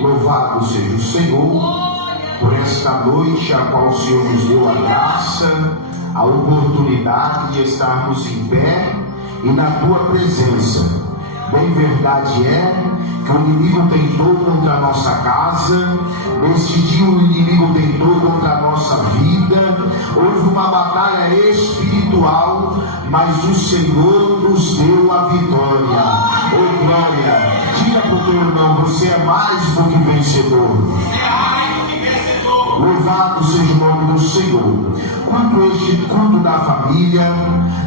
Louvado seja o Senhor por esta noite a qual o Senhor nos deu a graça, a oportunidade de estarmos em pé e na tua presença. Bem verdade é que o inimigo tentou contra a nossa casa, neste dia o inimigo tentou contra a nossa vida, houve uma batalha espiritual, mas o Senhor nos deu a vitória. Oh glória! Diga para o teu irmão, você é mais do que vencedor. Louvado seja o nome do Senhor. Quanto este culto da família,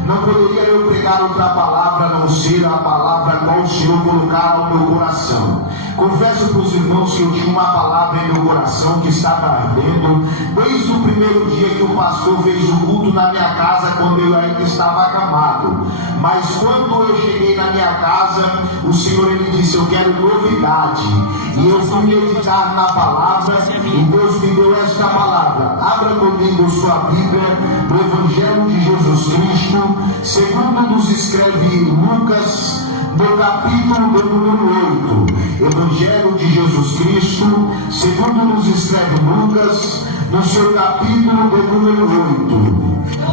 não poderia eu pregar outra palavra a não ser a palavra qual o Senhor colocar ao meu coração. Confesso para os irmãos que eu tinha uma palavra em meu coração que estava ardendo desde o primeiro dia que o pastor fez o culto na minha casa, quando eu ainda estava acamado. Mas quando eu cheguei na minha casa, o Senhor ele disse: eu quero novidade. E eu fui meditar na palavra e Deus me deu esta palavra. Abra comigo sua Bíblia no Evangelho de Jesus Cristo, segundo nos escreve Lucas, no capítulo de número 8. Evangelho de Jesus Cristo, segundo nos escreve Lucas, no seu capítulo de número 8,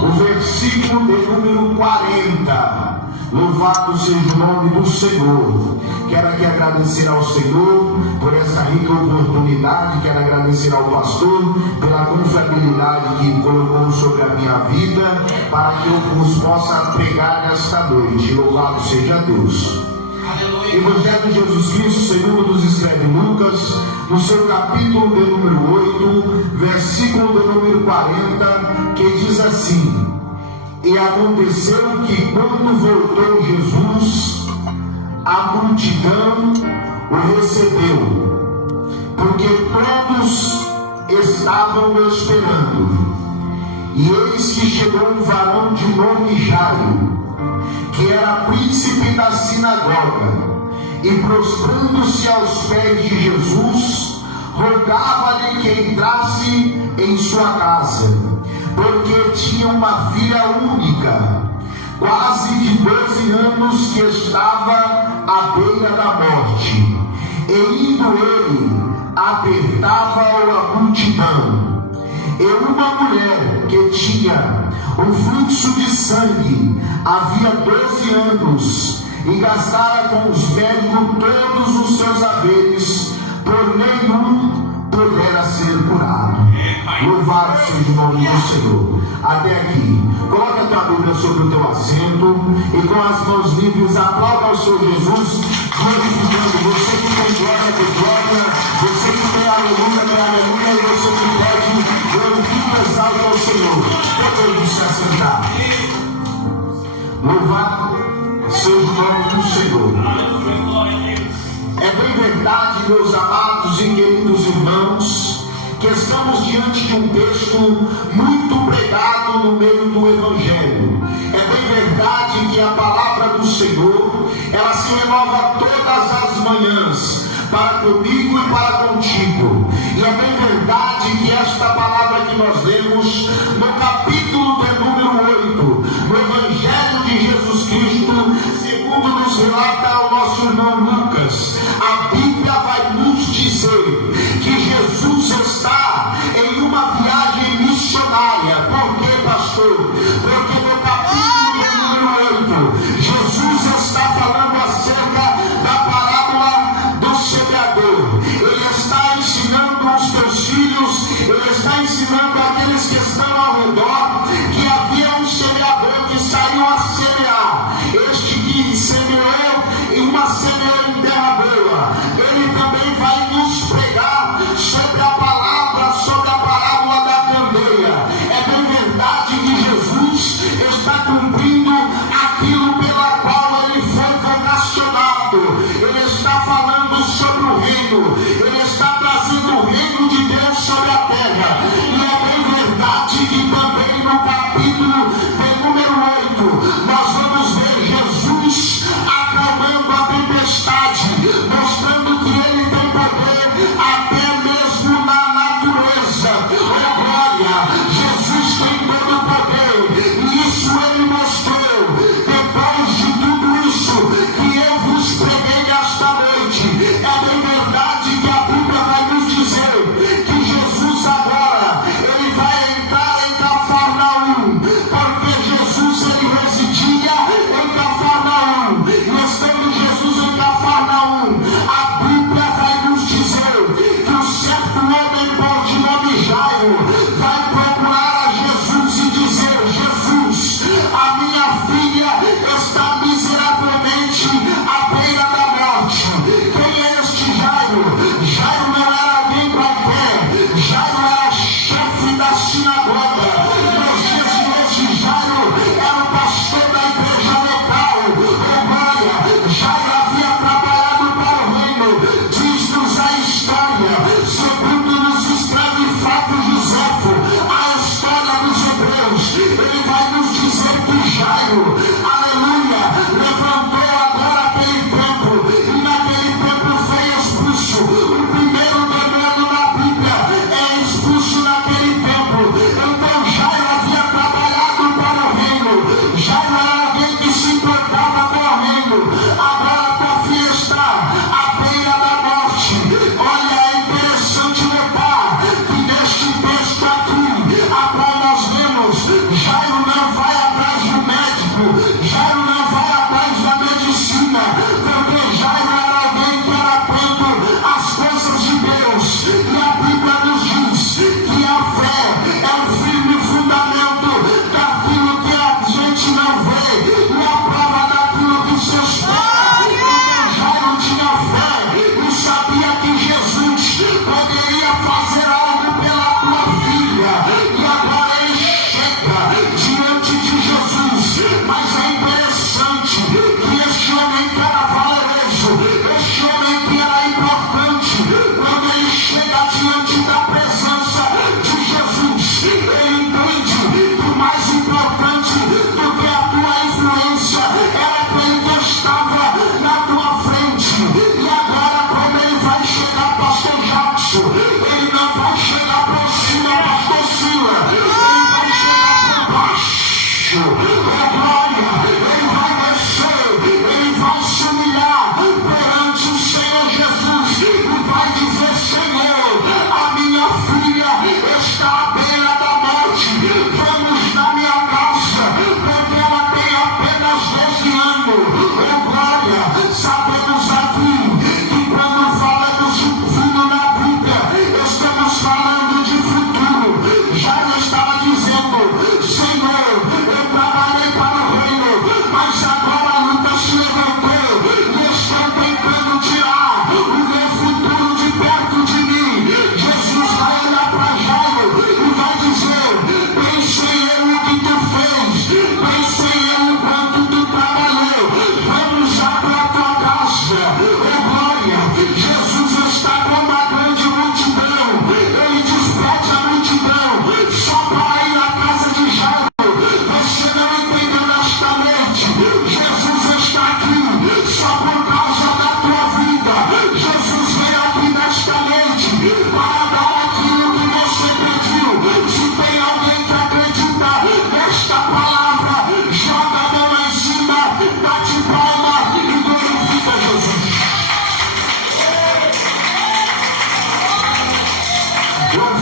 o versículo de número 40. Louvado seja o nome do Senhor. Quero aqui agradecer ao Senhor por essa rica oportunidade. Quero agradecer ao pastor pela confiabilidade que colocou sobre a minha vida, para que eu vos possa pregar nesta noite. Louvado seja Deus. Evangelho de Jesus Cristo, segundo nos escreve Lucas, no seu capítulo de número 8, versículo de número 40, que diz assim: e aconteceu que quando voltou Jesus, a multidão o recebeu, porque todos estavam esperando. E eis que chegou um varão de nome Jairo, que era príncipe da sinagoga, e prostrando-se aos pés de Jesus, rogava-lhe que entrasse em sua casa, porque tinha uma filha única, quase de 12 anos, que estava à beira da morte. E indo ele, apertava-o a multidão. E uma mulher que tinha um fluxo de sangue havia 12 anos, e gastara com os médicos todos os seus haveres, por nenhum pudera ser curado. Louvado seja o nome do Senhor. Até aqui. Coloque a tua Bíblia sobre o teu assento e com as mãos livres aplauda ao Senhor Jesus, glorificando. Você que tem glória de glória, você que tem aleluia de aleluia, e você que pode glorificar e exaltar ao Senhor. Podemos se assentar. Louvado seja o nome do Senhor. É bem verdade, meus amados e queridos irmãos, que estamos diante de um texto muito pregado no meio do Evangelho. É bem verdade que a palavra do Senhor, ela se renova todas as manhãs, para comigo e para contigo. E é bem verdade que esta palavra que nós lemos no capítulo de número 8, no Evangelho de Jesus Cristo, segundo nos relata o nosso irmão Lucas, a Bíblia vai nos dizer que Jesus está em uma viagem missionária. Por quê, pastor? Porque no capítulo de número 8, Jesus está falando acerca da parábola do semeador. Ele está ensinando aos teus filhos, ele está ensinando aqueles que estão ao redor, que havia um semeador que saiu a semear. Este que semeou e uma semeou em terra boa. Ele também vai nos pregar sobre a palavra, sobre a parábola da candeia. É bem verdade que Jesus está cumprindo aquilo pela qual ele foi vocacionado. Ele está falando sobre o reino, ele está trazendo o reino de Deus sobre a terra. E é bem verdade que também no capítulo de número 8 nós vamos ver Jesus acalmando a tempestade, mostrando que ele tem poder até mesmo na natureza. Oh glória! Jesus tem todo o poder, e isso ele mostrou. Depois de tudo isso que eu vos preguei nesta noite, é bem verdade que a Bíblia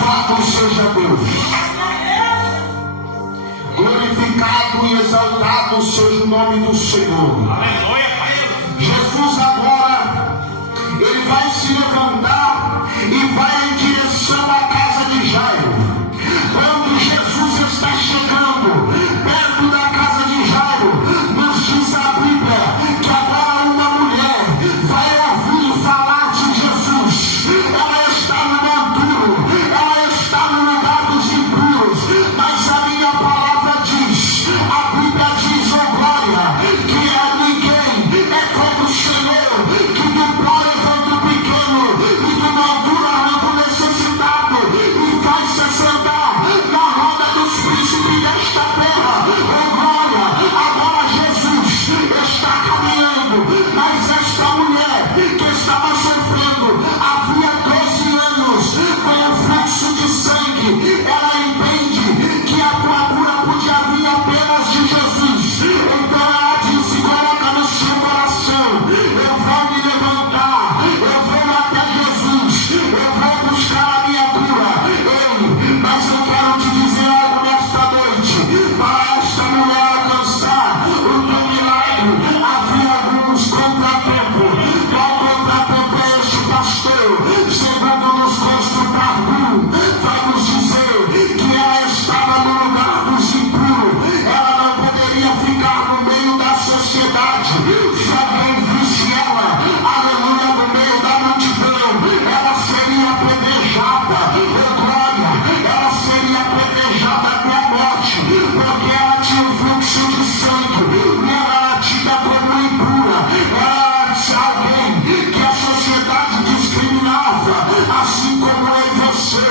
Louvado seja Deus. Glorificado e exaltado seja o nome do Senhor. Jesus agora, ele vai se levantar e vai em direção à casa de Jairo. Quando Jesus está chegando perto da casa de Jairo, nos diz a Bíblia que agora uma mulher vai ouvir falar de Jesus. Ela está no monturo, ela está no lugar dos impuros, mas a minha palavra diz, a Bíblia diz, oh glória, que a ninguém é como o Senhor, que do pobre do pequeno e do monturo ao necessitado, e faz se sentar na roda dos príncipes desta terra. Oh glória, agora Jesus está caminhando, mas esta mulher que estava sofrendo havia 12 anos com o fluxo de sangue, ela entende que a procura podia vir apenas de Jesus. Então ela disse, coloca no seu coração, eu vou me levantar, eu vou até Jesus, eu vou buscar a minha cura. Ei, mas eu quero te dizer algo nesta noite, para esta mulher alcançar o teu milagre, havia alguns contratempos. Qual contratempo é este, pastor? Segundo nos consultar, vai nos dizer que ela estava no lugar dos impuros, ela não poderia ficar no meio da sociedade. Se alguém visse ela, aleluia, no meio da multidão, ela seria apedrejada. Oh glória, ela seria apedrejada até a morte, porque ela tinha um fluxo de sangue, e ela era tida como impura. Ela era alguém que a sociedade discriminava, assim como eu e você.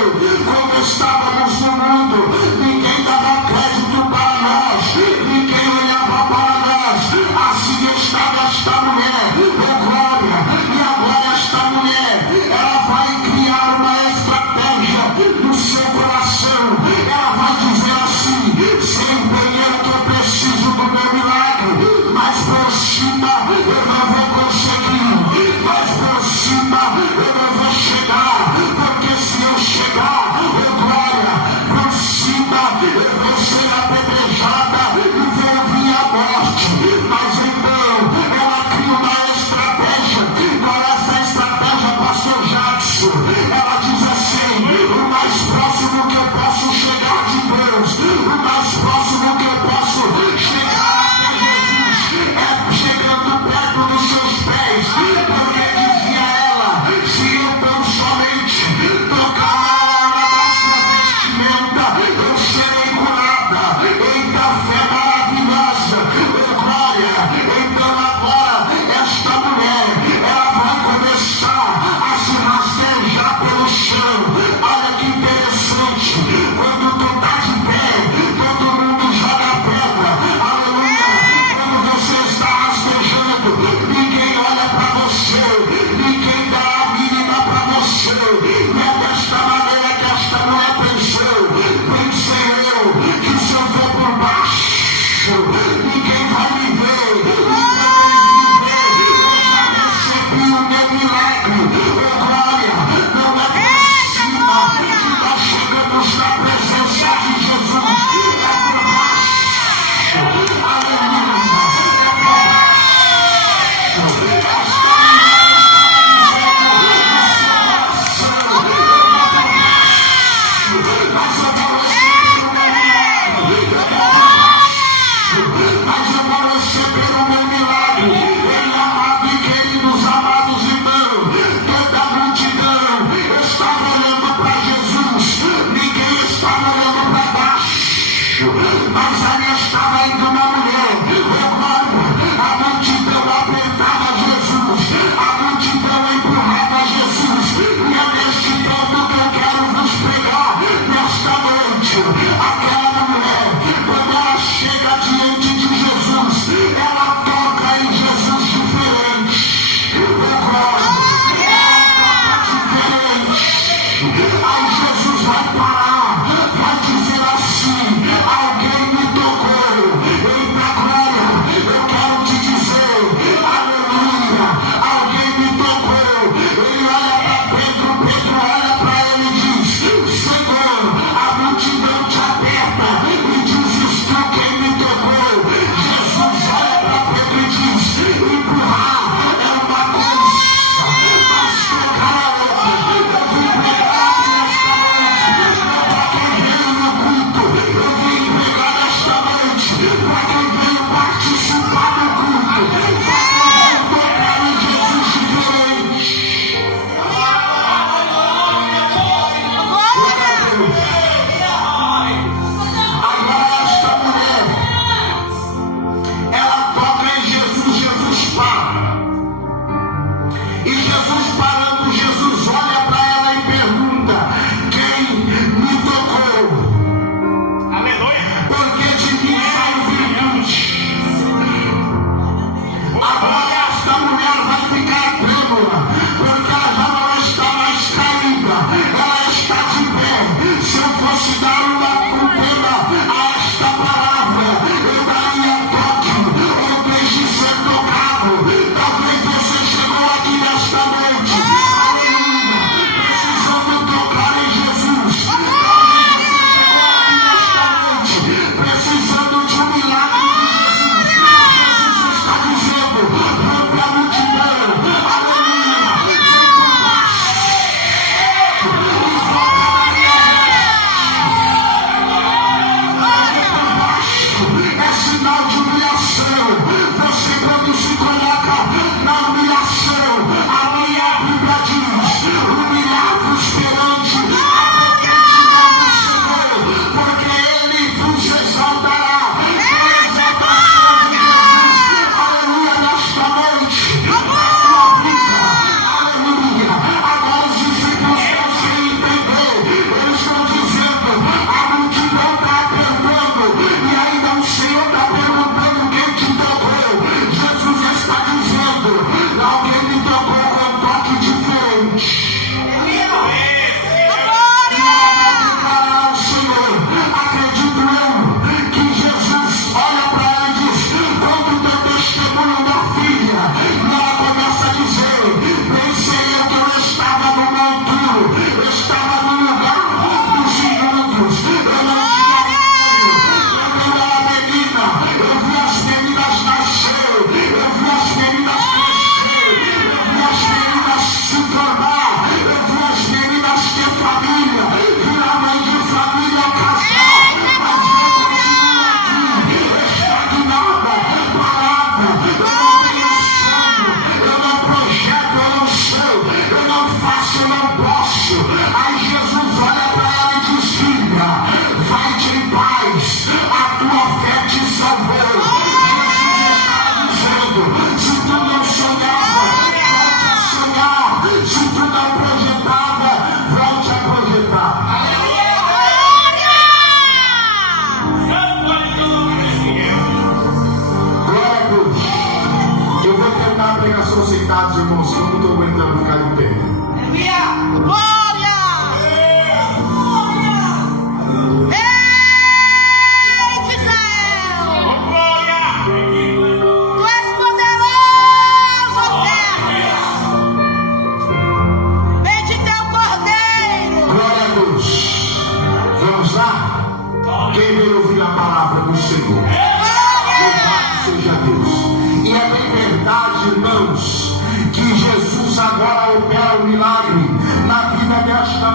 Quando estávamos no mundo, ninguém dava crédito para nós, ninguém olhava para nós. Assim estava esta mulher, oh glória, e agora esta mulher, ela vai criar uma estratégia no seu coração. Ela vai dizer assim, sem empenhar que eu preciso do meu milagre, mas por cima eu não vou conseguir, mas por cima eu não vou chegar.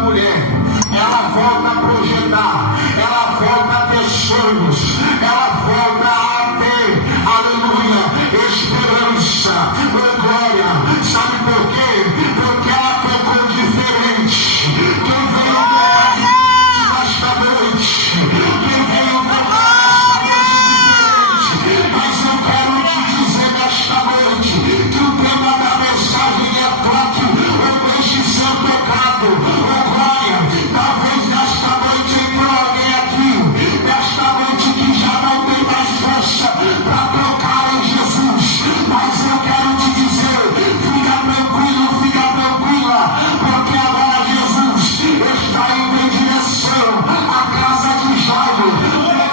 mulher, ela volta a projetar, ela volta a ter sonhos, ela volta a ter, aleluia, esperança, glória. Sabe por quê? Porque ela tocou diferente. Quem veio nesta noite, quem veio diferente, mas eu quero te dizer nesta noite que o tema da mensagem é toque ou deixe ser tocado. Glória, talvez nesta noite entrou alguém aqui, nesta noite que já não tem mais força para tocar em Jesus, mas eu quero te dizer, fica tranquilo, fica tranquila, porque agora Jesus está indo em direção à casa de Jairo.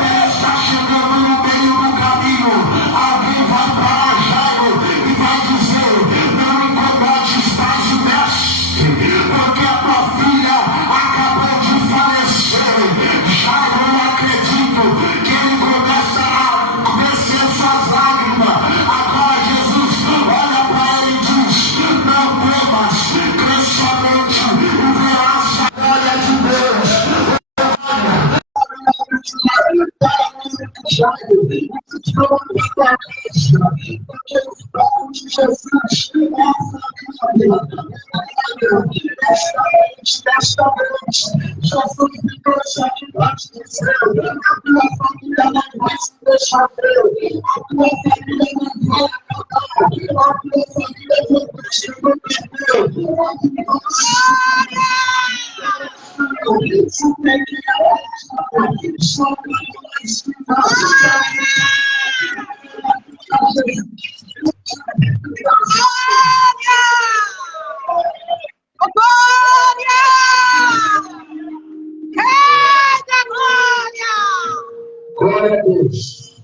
Ele está chegando no meio do caminho. Alguém vai para Jairo e vai dizer: não incomodes mais o mestre, porque a tua filha acabou de falecer. Jairo, eu acredito que ele começa a descer suas lágrimas. Agora Jesus olha para ele e diz: não temas, crê somente e verás a glória de Deus. Glória a Deus.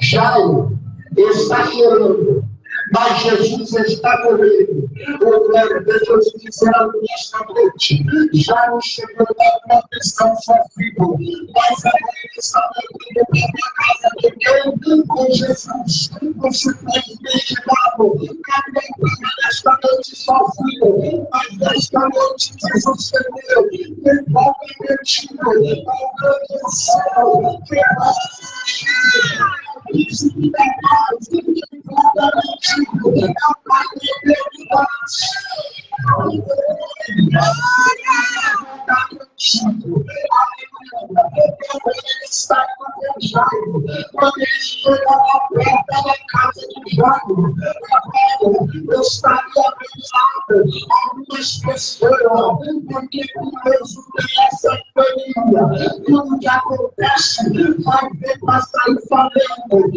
Jairo está chorando, mas Jesus está correndo. Oh, glória a Deus, Deus quiser nesta noite. Jairo chegou na condição sofrível, mas agora ele está indo para a casa de Deus com Jesus. Você pode ter chegado também nesta noite sofrível, mas nesta noite Jesus chegou. Devolve contigo ao grande céu, que é está com Jairo. Quando ele chega lá perto da casa de Jairo, eu estaria pensando algumas pessoas, porque com Deus tem essa família, tudo que acontece vai ver passar e falando.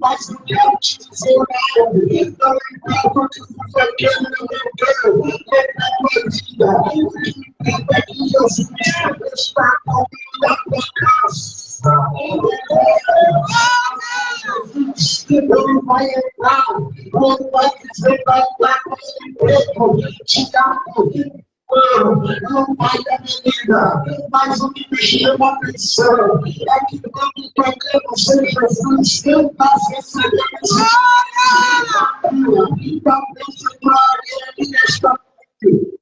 Mas eu quero te dizer algo, não importa o que você quer, não importa a vida, é que Jesus está comigo na tua casa. Ele vai entrar, ele vai dizer, vai entrar com esse emprego, Tiago, não vai da menina, mas o que me chama a atenção é que quando tocamos em Jesus, nós recebemos talvez ele nesta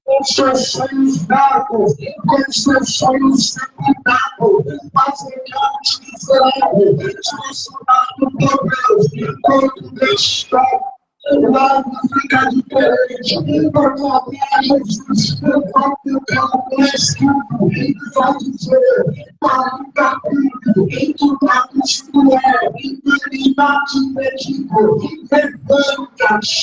com seus sonhos dados, com seus sonhos secundados, mas eu quero te dizer algo, direcionado por Deus, quando Deus toca, logo fica diferente, porque agora Jesus vai pegar o escudo e vai dizer: para o capítulo, tu dados tu é, terminado e medido, levanta-te.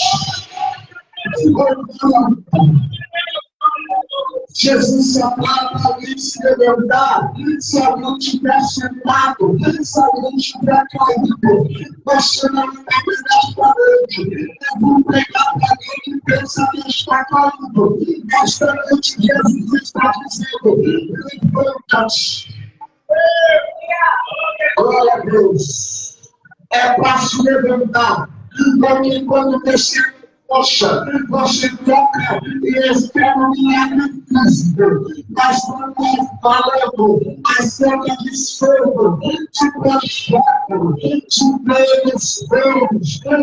Jesus falava ali se levantar, se alguém estiver sentado, se alguém estiver caído, você não está nesta noite. Eu vou pregar para alguém que pensa que está caído. Nesta noite Jesus está dizendo: levanta-te. Glória a Deus. É para se levantar, porque quando você poxa, você toca e espera um milagre físico, mas não é falando acerca de sono, de projeto, de planos,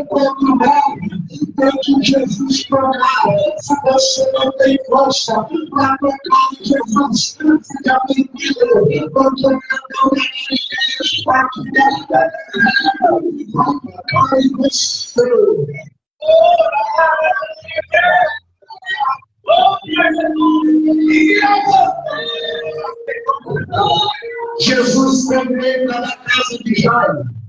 quando morre, tem que Jesus tocar. Se você não tem força para tocar em Jesus, seja bem-vindo, porque eu não estou aqui desta vai tocar em você. Jesus entra na casa de Jairo.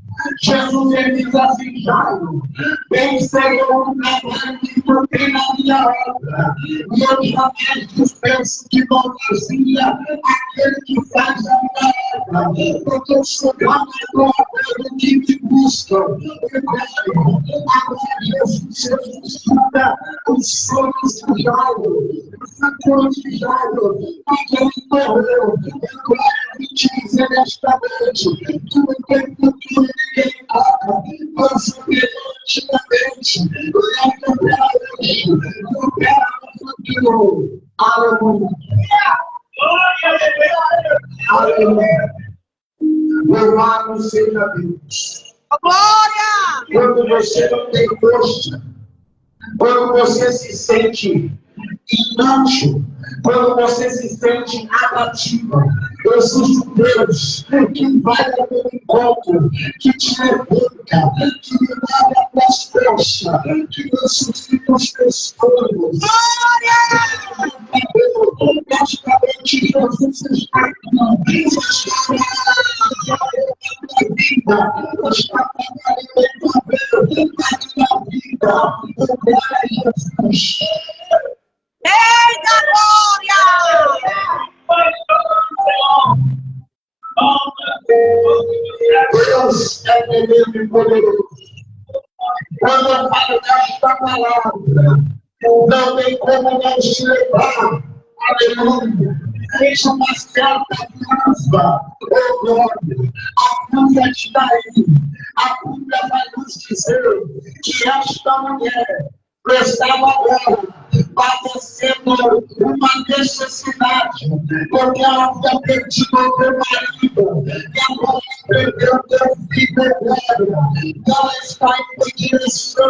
Jesus diz assim, Jairo, bem Senhor, o trabalho que tu tem na minha obra, e eu jamais dispenso de mão vazia aquele que faz a minha obra, porque eu sou galardador do que me busca. Agora Jesus cura os sonhos de Jairo, os sonhos de Jairo, porque ele morreu. Agora me diz nesta noite, que não tem futuro ninguém toca, mas o meu antigamente, leva para hoje, opera no futuro. Aleluia. Aleluia. Louvado seja Deus. Glória! Quando você não tem força, quando você se sente inútil, quando você se sente abatido, existe Deus que vai ao teu encontro, que te levanta, que lhe leva para as forças, que ressuscita os teus sonhos. Praticamente Jesus está aqui, está Eita glória! Deus é tremendo e poderoso. Quando eu falo desta palavra, não tem como não te levar. Aleluia. Fez uma certa curva. Oh, glória. A curva está aí. A curva vai nos dizer que esta mulher estava agora padecendo uma necessidade, porque ela havia perdido o seu marido, e agora perdeu o seu filho agora. Ela está em direção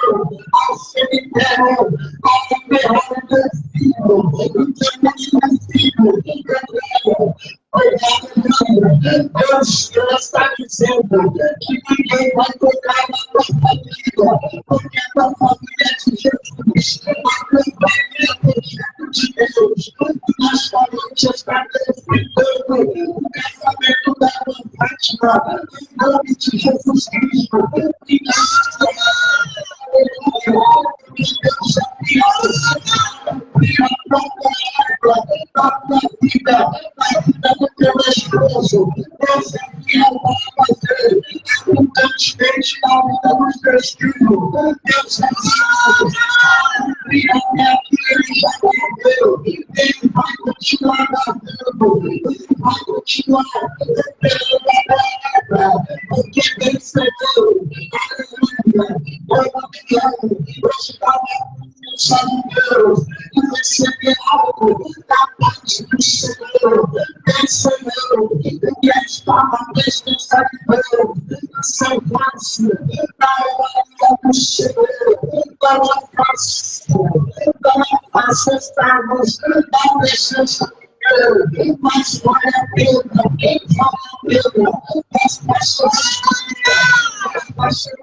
ao cemitério para enterrar o seu filho, o filho, Deus está dizendo que ninguém vai tocar na tua família, porque a tua família é de Jesus. A tua família é projeto de Deus. Nesta noite está desfrutando o casamento da Fátima, em nome de Jesus Cristo. Que Deus é a própria da tua vida, da vida do teu esposo. Deus é fiel para fazer abundantemente na vida dos teus filhos. Deus é fiel até que ele já morreu. Ele vai continuar dando, ele vai continuar revelando a palavra, porque vencedor. Aleluia. Eu amo, eu estava pensando em Deus e receber algo da parte do Senhor. Senhor, que estava descansando, salvar-se na hora do Senhor. Não é fácil estarmos na presença de Deus, mas vale a pena, as pessoas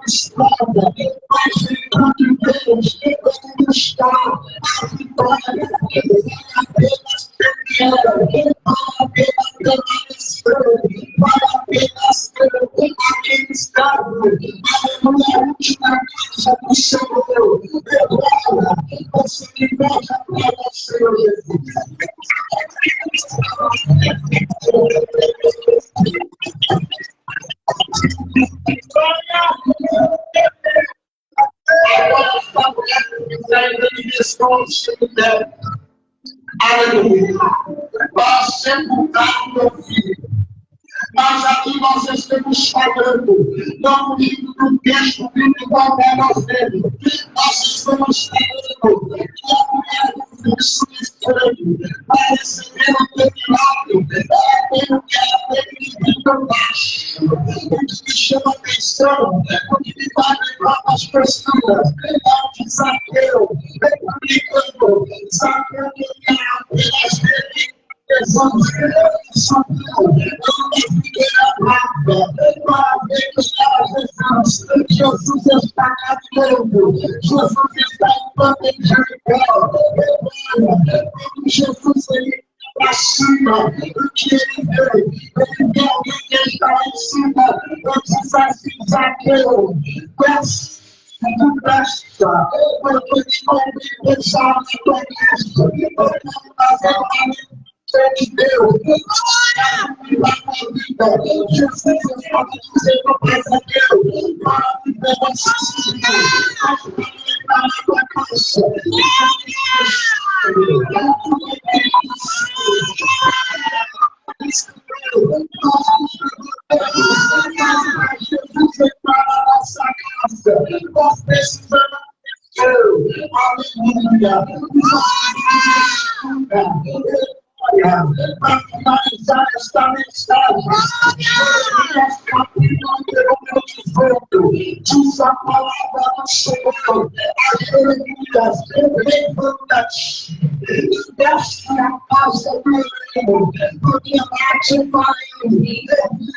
estrada, mas enquanto Deus não está a vitória, apenas vale a pena permanecer, vale a pena ser aquele estado, na última casa do Senhor. Agora, você que pode aplaudir o Senhor Jesus. Agora está mulher que está em cemitério. Aleluia. Para sepultar meu filho. Mas aqui nós estamos falando, não no livro do texto bíblico da Evangelho. Nós estamos falando que a mulher do fluxo de sangue vai receber o teu milagre. Ela tem o que ela teve que vir por baixo. O que me chama atenção, o que me vai lembrar as pessoas, é o desafio, é publicando, Zaqueu que apenas Jesus subiu, ele fiquei para declarar Jesus. Jesus está caminhando, Jesus está entrando em Jericó. Jesus, ele para cima, o que ele vê alguém que está lá em cima, ele diz assim, Zaqueu, desce do presta, porque ninguém pensar na tua casa, eu quero fazer uma de Deus, Jesus está dizendo para Zaqueu, para viver na tua casa, Jesus entrar na nossa casa, nós precisamos aleluia, para finalizar esta mensagem, nós capítulo diz a palavra do Senhor, aleluia, levanta-te e desce a casa do reino, porque lá te farei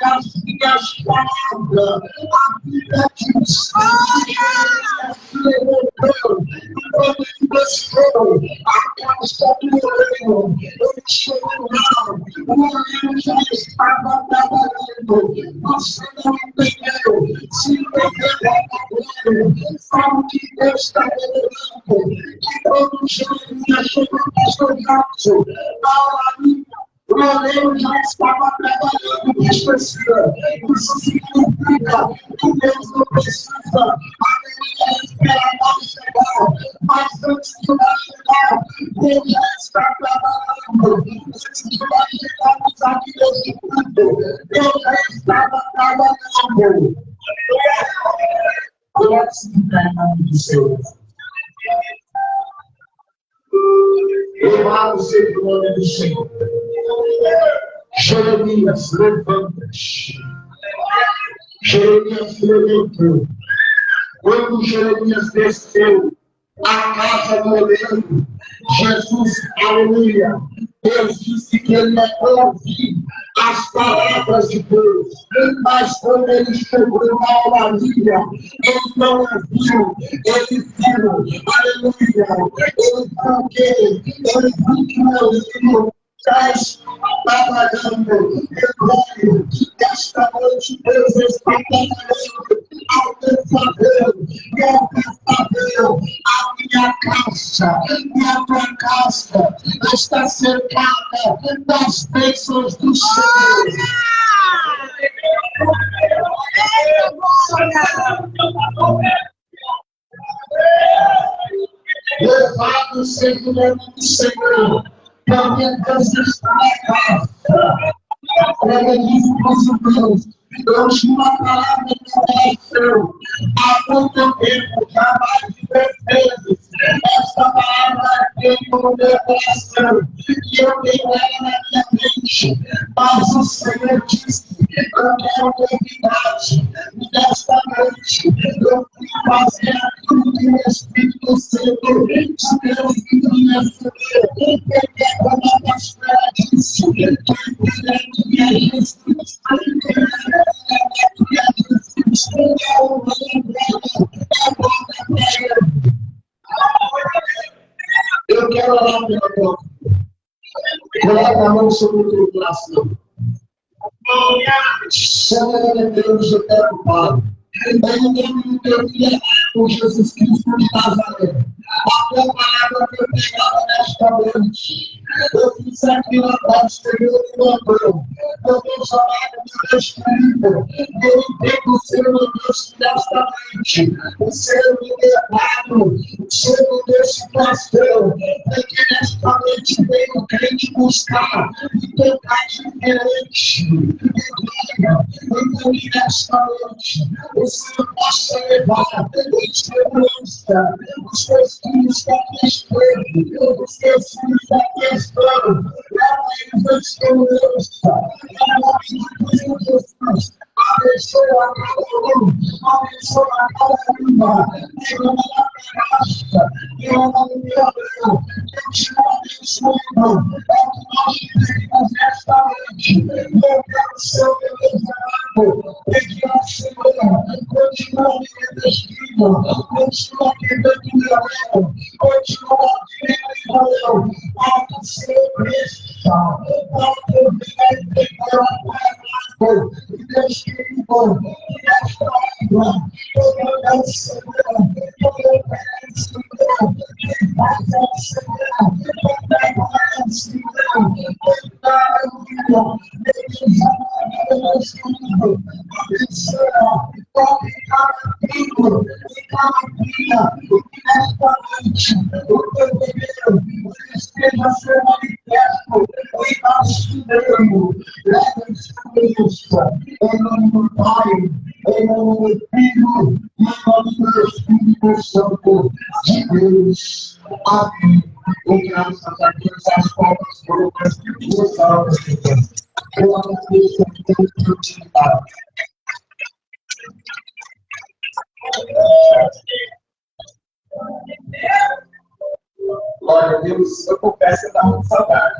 as minhas palavras, a vida diz, se levantou, e quando ele desceu a casa do reino, ele chegou lá, o reino já estava trabalhando, você não entendeu, se entendeu, sabe o que Deus está revelando, que quando Jeremias chegou no seu braço, o oleiro já estava trabalhando com especial. Isso significa que Deus não precisa esperar nós chegar, mas antes de nós chegar, Deus já está trabalhando. Antes de nós chegarmos aqui nesse mundo, Deus já estava trabalhando. Glória-se em nome do Senhor. Louvado seja o nome do Senhor. Jeremias, levanta-te. Jeremias levantou. Quando Jeremias desceu à casa do oleiro, Jesus, aleluia, Deus disse que ele não ouvia as palavras de Deus, mas quando ele chegou na olaria, ele não ouviu, ele viu, aleluia, ele viu que o oleiro já está trabalhando. Eu que esta noite Deus está trabalhando ao teu favor, e ao teu favor, a minha casa e a tua casa está cercada das bênçãos do Senhor. Louvado seja o nome do Senhor. Porque Deus está na casa. Ele disse para Deus, eu tinha uma palavra no coração há muito tempo, já mais de 10 vezes. Esta palavra veio no meu coração e eu tenho ela na minha mente. Mas o Senhor disse, eu quero novidade. E nesta noite eu fui fazer aquilo que o Espírito Santo de Deus me recebeu. Porque quando a pastora disse que a Jesus eu quero orar pela tua vida. Coloca a mão sobre o teu coração. Senhor Deus, eu quero, Pai, em nome do teu filho amado, Jesus Cristo de Nazaré, a tua palavra que eu pegava nesta noite, eu fiz aqui na paz, Senhor, e mandou. Eu tenho chamado de meu Espírito, e eu entendo, Senhor, Deus, que nesta noite, o Senhor me levado, o Senhor me deu situação, porque nesta noite veio o crente buscar e tocar diferente. Então, nesta noite, o Senhor possa levar em segurança os teus filhos da tua esquerda, os teus filhos da tua esquerda, leva eles em segurança, em nome de Jesus. Abençoa a cada um, abençoa a cada uma, em nome da graça, em nome de Deus, continua abençoando, é o que nós pedimos esta noite, meu Deus, seu elevado, pedimos, Senhor, continua me revestindo, continua quebrando meu ego, continua quebrando meu ego, para que o Senhor cresça, para que eu venha entregar a palavra, e Deus querido, nesta hora, eu não Senhor, eu peço, Senhor, que faça o Senhor, que pega o Senhor, que dá o Senhor, abençoa, toque cada filho, e cada filha, e nesta noite, o teu poder, esteja sendo manifesto, em nosso meio, leve experiência, em nome do Pai, em nome do Filho, em nome do Espírito Santo de Deus. Amém. Obrigado, Santa Deus, as portas loucas que tuas almas, eu agradeço a Deus por utilidade. Glória a Deus, eu confesso que eu estava com saudade.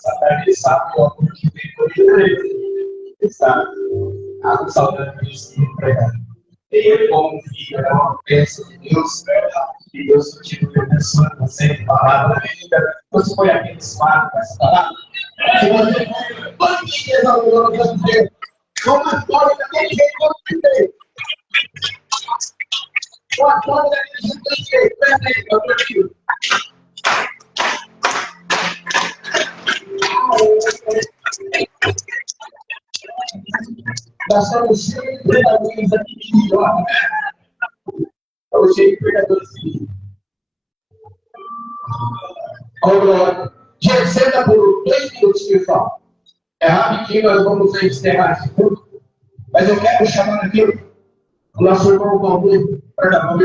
Saudade, ele sabe o amor que tem por ele. Ele sabe. Estava com saudade de empregar. E como filho, é uma bênção de Deus, que Deus continue abençoando você em palavra da vida. Você foi abençoado com essa palavra. Uma forma daquele jeito que eu fiquei. Uma forma daquele jeito que eu fiquei. Peraí, eu tô aqui. Nós somos sempre pregadores aqui de ó. Estamos cheios de pregadores aqui. Agora, gente, senta por 2 minutos, pessoal. É rapidinho, nós vamos encerrar esse culto. Mas eu quero chamar aqui o nosso irmão Valdir para dar uma